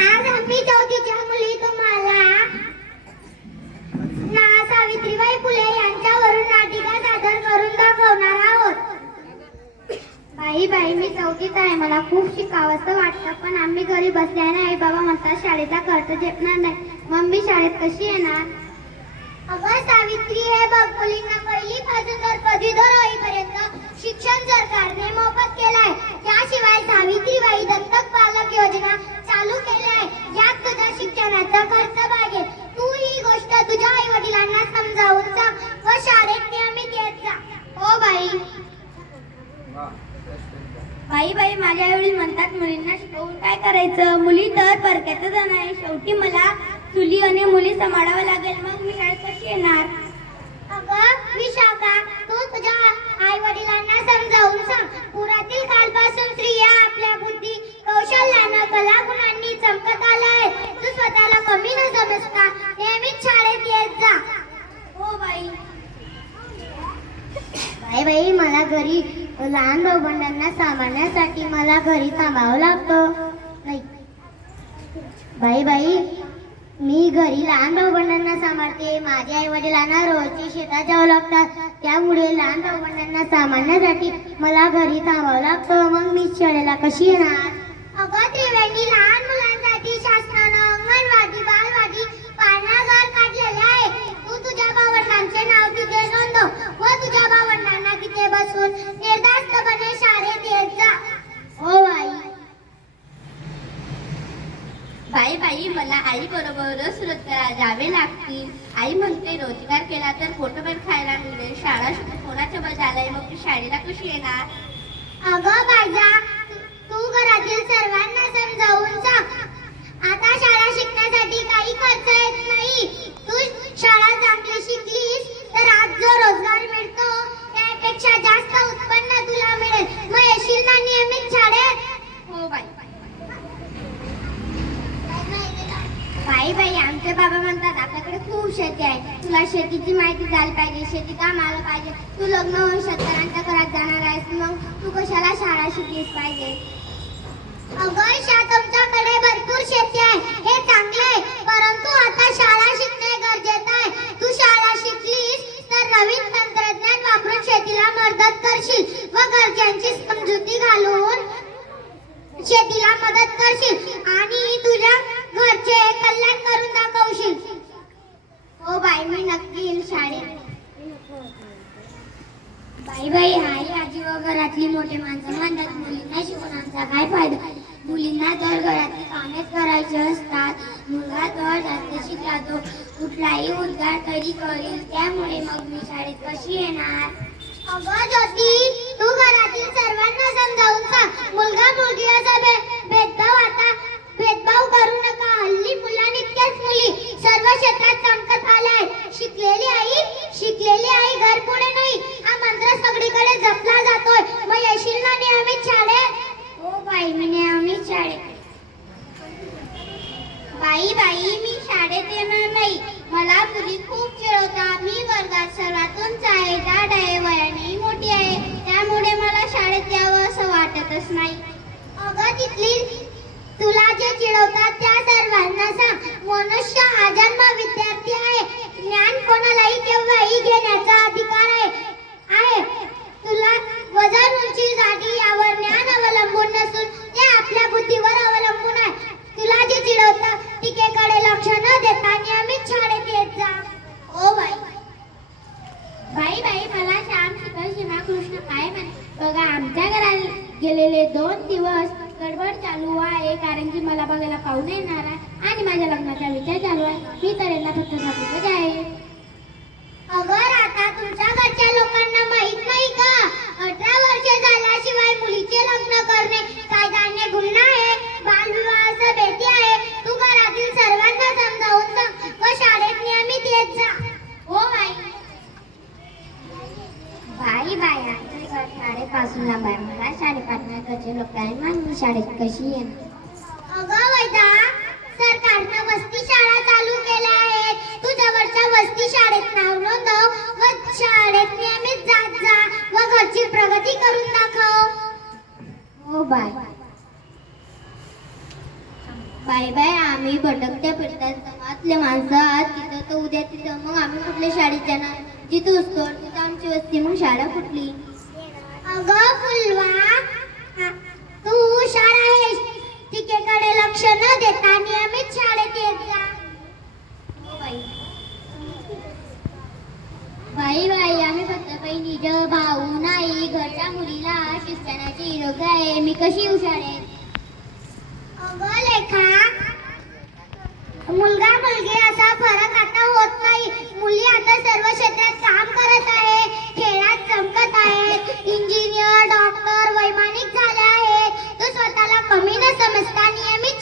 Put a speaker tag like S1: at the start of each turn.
S1: आज आम्ही चौथीच्या मुली तुम्हाला. ना सावित्रीबाई फुले यांच्यावरून नाटिका सादर करून दाखवणार आहोत. बाई बाई मी चौथीत आहे. मला खूप शिकावंसं वाटतं पण आम्ही घरी बसल्याने आई बाबा म्हणतात शाळेचा खर्च झेपणार नाही. मम्मी शाळेत कशी येणार? अगं सावित्री हे बघ मुलींना पहिली पासून तर पदवीधर होईपर्यंत शिक्षण सरकारने मोफत केलाय त्याशिवाय सावित्रीबाई दत्तक पालक योजना चालू केल्या आहे यात तुझा शिक्षणाचा खर्च भागेल तू ही गोष्ट तुझ्या आई वडिलांना समजावून सांग व शाळेत नियमित येत जा हो बाई बाई माझ्या वडील म्हणतात मुलींना शिकवून काय करायचं? मुली तर परक्याचं जण आहे. शेवटी मला चुली आणि मुली सांभाळावं लागेल. मग मी शाळेत कशी येणार अगं विशाखा तू तुझ्या आई वडिलांना समजावून सांग पुरातील कालपासून स्त्रिया आपल्या बुद्धी कौशल्यानं कला गुणांनी चमकत आलाय तू स्वतःला कमी न समजता नेहमीच शाळेत येत जा हो बाई बाई बाई मला घरी लहान भाऊबंडांना सांभाळण्यासाठी मला घरी थांबावं लागतं. नाही बाई बाई. मी घरी लहान भाऊबंडांना सांभाळते. माझ्या आई वडिलांना रोजचे शेतात जावं लागतात. त्यामुळे लहान भाऊबंडांना सांभाळण्यासाठी मला घरी थांबावं लागतं. मग मी शाळेला कशी येणार? अगं त्रिवेणी लहान मुलांसाठी शासनानं अंगणवाडी बालवाडी पाळणाघर काढलेले आहे तू तुझ्या भावंडांचे नाव तिथे नोंदव व तुझ्या भावंडांना तिथे बसून निर्धास्तपणे शाळेत येत जा हो आई
S2: बाई बाई मला आई बरोबरच सुरत जावे लागतील. आई म्हणते रोजगार केला तर पोटभर खायला मिळेल. शाळा कोणाच्या बस आलाय मग शाळेला कशी येणार?
S1: अगं बाजा तू घरातील सर्वांना समजावून सांग आता शाळा शिकण्यासाठी काही खर्च येत नाही तू शाळा चांगली शिकलीस तर आज जो रोजगार मिळतो त्यापेक्षा जास्त उत्पन्न तुला मिळेल मग येशील ना नियमित शाळेत
S2: हो बाई
S1: नाही बाई आमचे बाबा म्हणतात आपल्याकडे खूप शेती आहे. तुला शेतीची माहिती झाली पाहिजे शेती काम आलं पाहिजे. तू लग्न होऊन शेतकऱ्यांच्या घरात जाणार आहेस मग तू कशाला शाळा शिकलीस पाहिजे? अगं ईशा तुमच्याकडे भरपूर शेती आहे. हे चांगले आहे. परंतु आता शाळा शिकणे गरजेचं आहे. तू शाळा शिकलीस तर नवीन तंत्रज्ञान वापरून शेतीला मदत करशील व गरजांची समजुती घालून शेतीला मदत करशील. आणि तुझ्या घरचे कल्याण करून दाखवशील. हो बाई मी नक्की येईल शाळेत. बाई बाई आई आजी व घरातली मोठे माणसं म्हणतात मुलींना शिकून आमचा काय फायदा? मुलींना तर घरातली कामेच करायचे असतात. मुलगा तर जास्त शिकला तो कुठलाही उद्गार तरी करेल. त्यामुळे मग मी शाळेत कशी येणार? अगं ज्योती तू घरातील सर्वांना समजावून सांग. मुलगा मुलगी असा भे- भेदभाव करू नका हल्ली मुलांइतक्याच मुली सर्व क्षेत्रात चमकत आलाय शिकलेली आई शिकलेली आई घर पुढे नाही हा मंत्र सगळीकडे जपला जातोय मग येशील ना नियमित शाळेत हो बाई मी नियमित शाळेत बाई बाई मी शाळेत येणार नाही. मला मुली खूप चिडवतात. मी वर्गात सर्वात उंच आहे जाड आहे वयाने मोठी आहे. त्यामुळे मला शाळेत यावं असं वाटतच नाही. अगं तिथली तुला जे चिडवतात त्या सर्वांना सांग. मनुष्य हा जन्म विद्यार्थी आहे. ज्ञान कोणालाही केव्हाही घेण्याचा अधिकार आहे. आहे. तुला वजन उंची जाडी यावर ज्ञान अवलंबून नसून ते आपल्या बुद्धीवर अवलंबून आहे तुला जे चिडवतं टीकेकडे लक्ष न देता नियमित शाळेत येत जा ओ बाई बाई बाई मला श्याम शिखर सीमा कृष्ण काय म्हणे बघा आमच्या घरात गेलेले दोन दिवस गडबड चालू आहे कारण की मला बघायला पाहुणे येणार आहे आणि माझ्या लग्नाचा विचार चालू आहे. मी तर यांना फक्त सांगतच आहे. अगर आता तुमच्या घरच्या लोकांना माहीत नाही का? अठरा वर्ष झाल्याशिवाय मुलीचे लग्न करणे कायद्याने गुन्हा आहे. बालविवाह असं बेटी आहे. तू घरातील सर्वांना समजावून सांग. व शाळेत नियमित येत जा. हो बाई. बाई बाई शाळेपासून लांब आहे मला शाळेत पाठवण्याकडचे लोक आहे मग मी शाळेत कशी येणार अगं वैदा सरकारनं वस्ती शाळा चालू केल्या आहेत. तू जवळच्या वस्ती शाळेत नाव नोंदव व शाळेत नियमित जात जा व घरची प्रगती करून दाखव. हो बाय. Bye bye. आम्ही भटकत्या फिरतात जमातले माणसं. आज तिथं तर उद्या तिथं. मग आम्ही कुठल्या शाळेत जाणार? जिथं असतो तिथं आमची वस्ती. मग शाळा कुठली? अगं फुलवा तू हुशार आहेस. टीकेकडे लक्ष न देता नियमित शाळेत येत जा. बाई. बाई आम्ही फक्त भाऊ नाही. घरच्या मुलीला शिक्षणाची रोग आहे. मी कशी हुशार आहे? अगं लेखा मुलगा मुलगी असा फरक आता होत नाही. मुली आता सर्व क्षेत्रात काम करत आहे. खेळ चमकत आहेत इंजिनियर डॉक्टर वैमानिक झाले आहेत. तो स्वतःला कमी न समजता नियमित